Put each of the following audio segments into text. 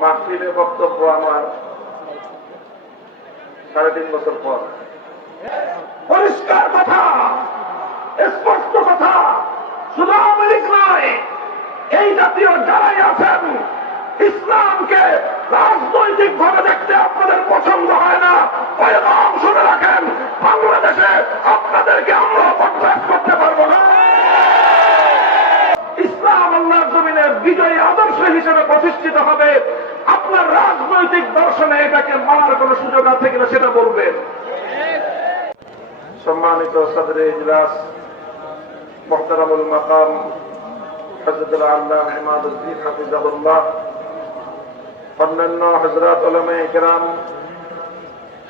মাহফিলে বক্তব্য আমার 3.5 বছর পর। পরিষ্কার কথা, স্পষ্ট কথা, শুধু আওয়ামী লীগ নয়, এই জাতীয় যারাই আছেন, ইসলামকে রাজনৈতিক ভাবে দেখতে আপনাদের পছন্দ হয় না, পয়গাম শুনে রাখেন, বাংলাদেশে আপনাদেরকে আমরা বরদাস্ত করতে পারবো না। ইসলাম আল্লাহর জমিনে বিজয়ী আদর্শ হিসেবে প্রতিষ্ঠিত হবে। আপনার রাজনৈতিক দর্শনে এটাকে মানার কোন সুযোগ আছে কিনা সেটা বলবেন। সম্মানিত সদরে ইজলাস, মুহতারামুল মাকাম হযরতুল আল্লামা ইমাদুদ্দিন হাফিজাহুল্লাহ, অন্যান্য হযরত উলামায়ে কেরাম,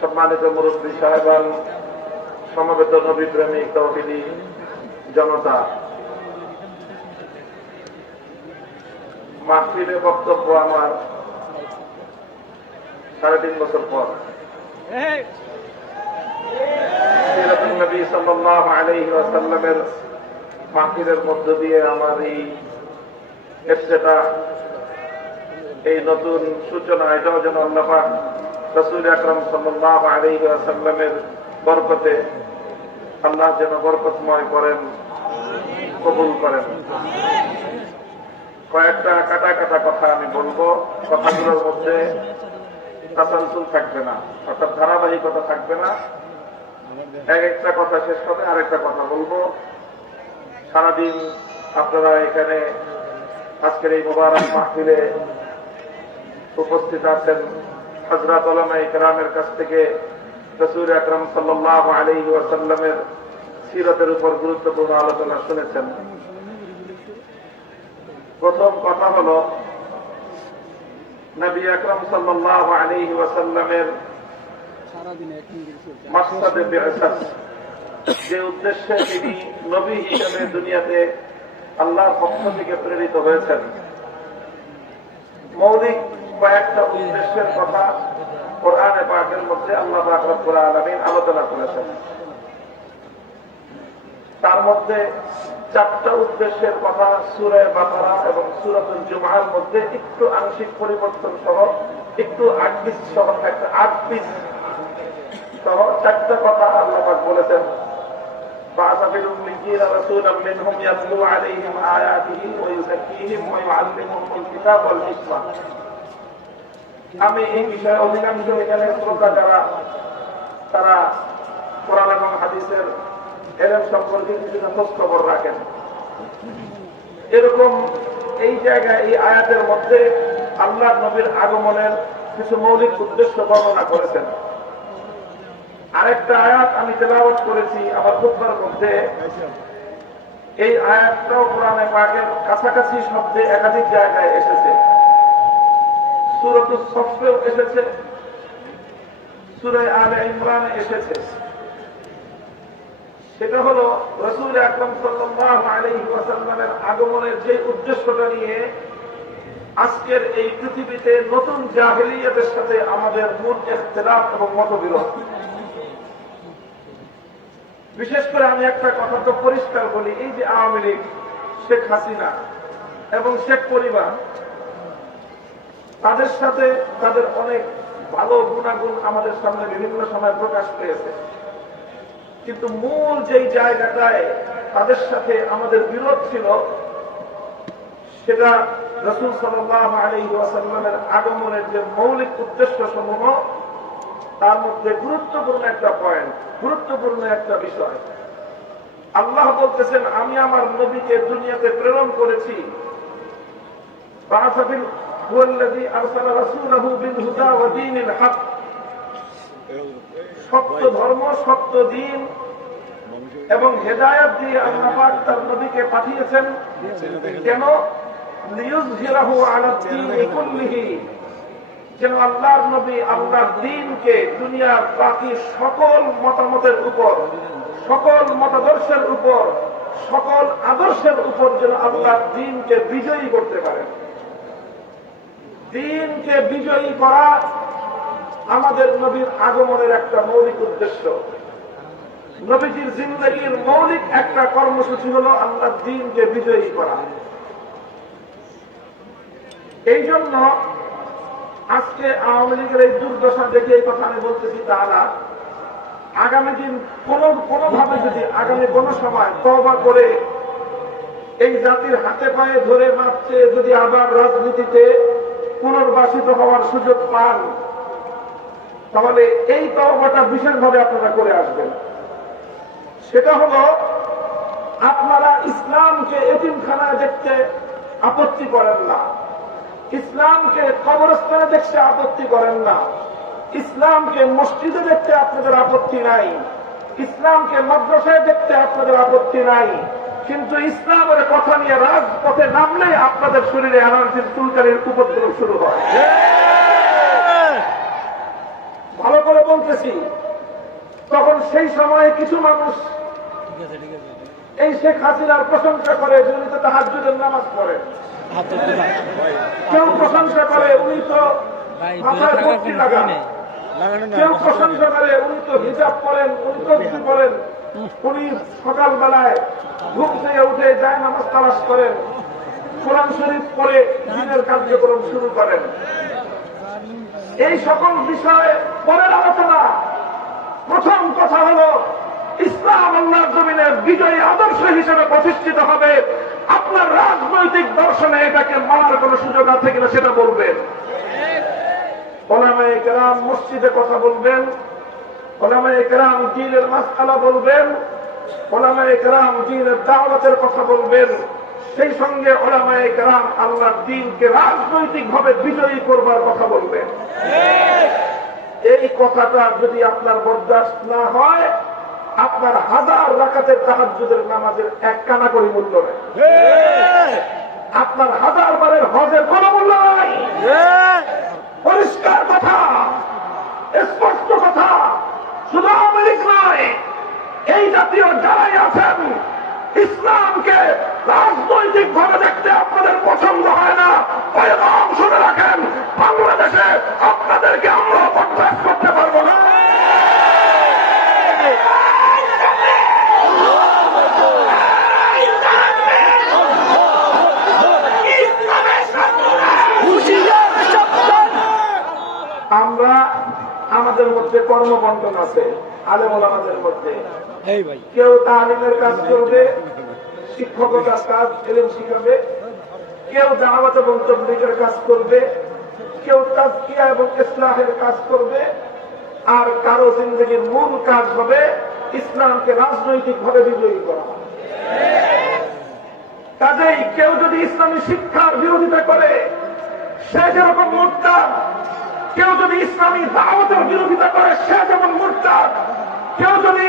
সম্মানিত মুরব্বী সাহেবান, সমবেত নবী প্রেমিক তাওহীদি জনতা, মাহফিলে বক্তব্য আমার 3.5 বছর পর। সিরাতুন নবী সাল্লাল্লাহু আলাইহি ওয়াসাল্লামের মাহফিলের মধ্য দিয়ে আমার এই ইফতিতাহ, এই নতুন সূচনা, এটাও যেন আল্লাহ পাক রাসূল আকরাম সাল্লাল্লাহু আলাইহি ওয়াসাল্লামের বরকতে আল্লাহ যেন বরকতময় করেন, কবুল করেন। কয়েকটা কাটা কাটা কথা আমি বলবো। কথাগুলোর মধ্যে তাসালসুল থাকবে না, অর্থাৎ ধারাবাহিকতা থাকবে না। একটা কথা শেষ হবে আরেকটা কথা বলবো। সারাদিন আপনারা এখানে আজকের এই মুবারক মাহফিলে উপস্থিত আছেন। হযরত উলামায়ে কেরামের কাছ থেকে রাসূল আকরাম সাল্লাল্লাহু আলাইহি ওয়াসাল্লামের সিরাতের উপর গুরুত্বপূর্ণ আলোচনা শুনেছেন। প্রথম কথা হল, নবী আকরাম সাল্লাল্লাহু আলাইহি ওয়াসাল্লামের মাকসাদে বিআসাত, যে উদ্দেশ্যে তিনি নবী হিসেবে দুনিয়াতে আল্লাহর পক্ষ থেকে প্রেরিত হয়েছেন, মৌলিক কয়েকটা উদ্দেশ্যের কথা কোরআনে পাকের মধ্যে আল্লাহ পাক রব্বুল আলামিন আলোচনা করেছেন। তার মধ্যে 4টা উদ্দেশ্যের কথা সূরা বাকারা এবং সূরাতুল জুমআর মধ্যে একটু আংশিক পরিবর্তন সহ, একটু 8 পিস সহ, 8 পিস সহ 4টা কথা আল্লাহ পাক বলেছেন। বা'আসা ফিল উম্মিয়্যিনা রাসূলাম মিনহুম ইয়াতলু আলাইহিম আয়াতিহি ওয়া ইউযাক্কিহিম ওয়া ইউআল্লিমুহুমুল কিতাব ওয়াল হিকমা। আমি এই বিষয়ে অধিকাংশ এখানে শ্রোতা যারা, তারা কোরআন এবং হাদিসের এলম সম্পর্কে কিছুটা খোঁজ খবর রাখেন। এরকম এই জায়গায় এই আয়াতের মধ্যে আল্লাহ নবীর আগমনের কিছু মৌলিক উদ্দেশ্য বর্ণনা করেছেন। আরেকটা আয়াত আমি তেলাওয়াত করেছি আমার খুতবার মধ্যে। এই আয়াতটাও কোরআনে পাকের কাছাকাছি শব্দে একাধিক জায়গায় এসেছে। সূরাতুস সফেও এসেছে, সূরা আলে ইমরানে এসেছে। সেটা হলো রাসূল আকরাম সাল্লাল্লাহু আলাইহি ওয়াসাল্লামের আগমনের যে উদ্দেশ্যটা নিয়ে আজকের এই পৃথিবীতে নতুন জাহেলিয়াতের সাথে আমাদের মূল ইখতিলাফ এবং মতবিরোধ। বিশেষ করে আমি একটা কথা তো পরিষ্কার বলি, এই যে আওয়ামী লীগ, শেখ হাসিনা এবং শেখ পরিবার, তাদের সাথে তাদের অনেক ভালো গুণাগুণ আমাদের সামনে বিভিন্ন সময় প্রকাশ পেয়েছে, কিন্তু মূল যেই জায়গাটায় তাদের সাথে আমাদের বিরোধ ছিল, সেটা রাসূল সাল্লাল্লাহু আলাইহি ওয়াসাল্লামের আগমনের যে মৌলিক উদ্দেশ্য সমূহ, তার মধ্যে গুরুত্বপূর্ণ একটা পয়েন্ট, গুরুত্বপূর্ণ একটা বিষয়। আল্লাহ বলতেছেন, আমি আমার নবীকে দুনিয়াতে প্রেরণ করেছি। বা'আসা ফিল হুয়াল্লাযী আরসালা রাসূলাহু বিল হুদা ওয়া দীনিল হক, সত্য ধর্ম, সত্য দিন এবং হেদায়েত দিয়ে আল্লাহ পাক তার নবীকে পাঠিয়েছেন। কেন? লিইয়ুযহিরাহু আলাদ দীনি কুল্লিহি, যেন আল্লাহর নবী আল্লাহর দ্বীনকে দুনিয়ার বাকি সকল মতামতের উপর, সকল মতাদর্শের উপর, সকল আদর্শের উপর যেন আল্লাহর দ্বীনকে বিজয়ী করতে পারেন। দ্বীনকে বিজয়ী করা আমাদের নবীর আগমনের একটা মৌলিক উদ্দেশ্য। নবীজির জিন্দেগীর মৌলিক একটা কর্মসূচি হল আল্লাহর দ্বীনকে বিজয়ী করা। এই জন্য আজকে আওয়ামী লীগের এই দুর্দশা দেখে এই কথা আমি বলতেছি তা না, আগামী দিন কোনোভাবে যদি আগামী কোনো সময় তওবা করে এই জাতির হাতে পায়ে ধরে মাপছে যদি আবার রাজনীতিতে পুনর্বাসিত হওয়ার সুযোগ পান, তাহলে এই তওবাটা বিশেষভাবে আপনারা করে আসবেন। সেটা হলো, আপনারা ইসলামকে এতিমখানায় দেখতে আপত্তি করেন না, ইসলামকে কবরস্থানে দেখতে আপত্তি করেন না, ইসলামকে মসজিদে দেখতে আপনাদের আপত্তি নাই, ইসলামকে মাদ্রাসায় দেখতে আপনাদের আপত্তি নাই, কিন্তু ইসলামের কথা নিয়ে রাজপথে নামলে আপনাদের শরীরে এনার্জির চুলকানির উপদ্রব শুরু হয়। ভালো করে বলতেছি, তখন সেই সময়ে কিছু মানুষ এই শেখ হাসিনার প্রশংসা করে যে উনি তো তাহাজ্জুদের নামাজ পড়েন, কেউ প্রশংসা করে উনি তো মাথায় পট্টি লাগান, কেউ প্রশংসা করে উনি তো হিজাব পড়েন, উনি তসবিহ পড়েন, উনি সকালবেলায় ঘুম থেকে উঠে যায় নামাজ তালাশ করেন, কোরআন শরীফ পড়ে দিনের কার্যক্রম শুরু করেন। এই সকল বিষয়ে পরের আলোচনা। প্রথম কথা হলো, ইসলাম আল্লাহর জমিনে বিজয়ী আদর্শ হিসেবে প্রতিষ্ঠিত হবে। আপনার রাজনৈতিক দর্শনে এটাকে মানার কোন সুযোগ আছে কিনা সেটা বলবেন। উলামায়ে কেরাম মসজিদে কথা বলবেন, উলামায়ে কেরাম দ্বীনের মাসআলা বলবেন, উলামায়ে কেরাম দ্বীনের দাওয়াতের কথা বলবেন, সেই সঙ্গে উলামায়ে কেরাম আল্লাহর দ্বীনকে রাজনৈতিকভাবে বিজয়ী করবার কথা বলবেন। এই কথাটা যদি আপনার বরদাস্ত না হয়, আপনার হাজার রাকাতের তাহাজ্জুদের নামাজের এক কানা করি মূল্য নেই, আপনার হাজার বারের হজের কোন মূল্য নাই। পরিষ্কার কথা, স্পষ্ট কথা। শুধু আওয়ামী লীগ নয়, এই জাতীয় যারাই আছেন, ইসলামকে রাজনৈতিক ভাবে দেখতে আপনাদের পছন্দ হয় না, পয়গাম শুনে রাখেন, বাংলাদেশে আপনাদেরকে আমরা বরদাস্ত করতে পারবো না। আমরা আমাদের মধ্যে কর্মবন্টন আছে, আলেম ওলামাদের মধ্যে। কেউ তালিমের কাজ করবে, শিক্ষকতার কাজ, এলেম শিখাবে, কেউ দাওয়াত এবং তাবলীগের কাজ করবে, কেউ তাজকিয়া এবং ইসলাহের কাজ করবে, আর কারো জিন্দেগির মূল কাজ হবে ইসলামকে রাজনৈতিকভাবে বিজয়ী করা। কাজেই কেউ যদি ইসলামী শিক্ষার বিরোধিতা করে সে যেরকম মুরতাদ, কেউ যদি ইসলামী দাওয়াতের বিরোধিতা করে সে যেমন মুরতাদ, কেউ যদি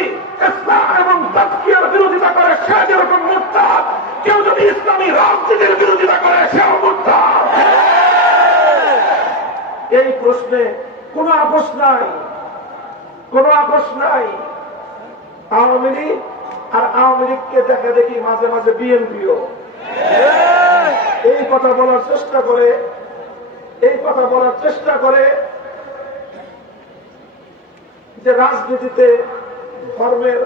ইসলাম এবং তাজকিয়ার বিরোধিতা করে সে যেরকম মুরতাদ, কেউ যদি ইসলামী রাজনীতির বিরোধিতা করে সেও মুরতাদ। এই প্রশ্নে কোনো আপোষ নাই, কোনো আপোষ নাই। আওয়ামী লীগ আর আওয়ামী লীগকে দেখা দেখি মাঝে মাঝে বিএনপিও এই কথা বলার চেষ্টা করে, যে রাজনীতিতে ধর্মের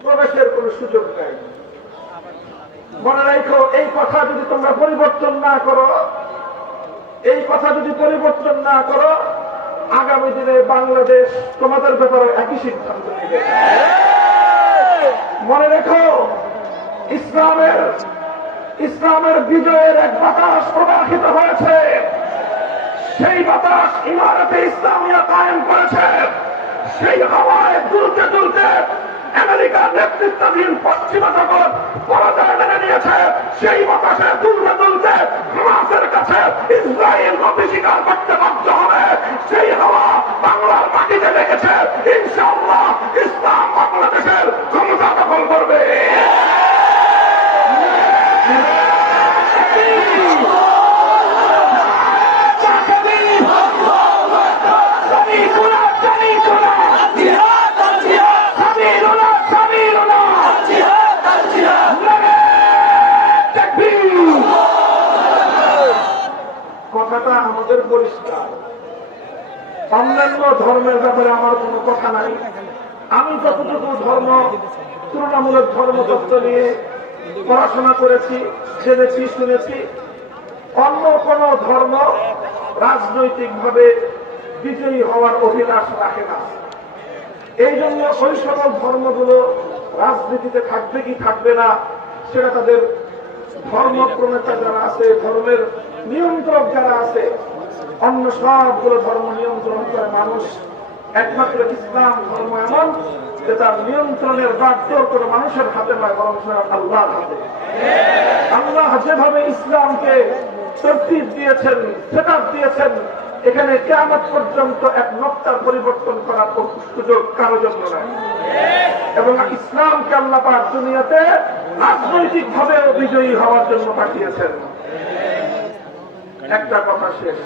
প্রবেশের কোন সুযোগ নাই। মনে রাখো, এই কথা যদি তোমরা পরিবর্তন না করো, আগামী দিনে বাংলাদেশ তোমাদের ব্যাপারে একই সিদ্ধান্ত নেবে। মনে রেখো, ইসলামের বিজয়ের এক বাতাস প্রবাহিত হয়েছে, সেই বাতাস ইমারতে ইসলামিয়া কায়েম করেছে। সেই হাওয়ায় দুলতে দুলতে আমেরিকার নেতৃত্বাধীন পশ্চিমা জগৎ পরাজয় মেনে নিয়েছে। সেই বাতাসে দুলতে দুলতে হামাসের কাছে ইসরায়েল নথি স্বীকার করতে বাধ্য হবে। সেই হাওয়া বাংলার মাটিতে লেগেছে। ইনশাআল্লাহ ইসলাম বাংলাদেশের ক্ষমতা দখল করবে। কথাটা আমাদের পরিষ্কার। অন্যান্য ধর্মের ব্যাপারে আমার কোনো কথা নাই। আমি যতটুকু তুলনামূলক ধর্মতত্ত্ব নিয়ে পড়াশোনা করেছি, জেনেছি, শুনেছি, অন্য কোন ধর্ম রাজনৈতিকভাবে বিজয়ী হওয়ার অভিলাষ রাখে না। এই জন্য ওই সকল ধর্মগুলো রাজনীতিতে থাকবে কি থাকবে না সেটা তাদের ধর্ম প্রণেতা যারা আছে, ধর্মের নিয়ন্ত্রক যারা আছে, অন্য সবগুলো ধর্ম নিয়ন্ত্রণ করে মানুষ। একমাত্র ইসলাম ধর্ম এমন যে তার নিয়ন্ত্রণের বাগদৌড় করে মানুষের হাতে নয়, বরং আল্লাহর হাতে। আল্লাহ যেভাবে ইসলামকে তরতিব দিয়েছেন, সেটআপ দিয়েছেন, এখানে কিয়ামত পর্যন্ত এক নকশার পরিবর্তন করার সুযোগ কারো জন্য নয়। এবং ইসলামকে আল্লাহ পাক দুনিয়াতে রাজনৈতিক ভাবে বিজয়ী হওয়ার জন্য পাঠিয়েছেন। একটা কথা শেষ,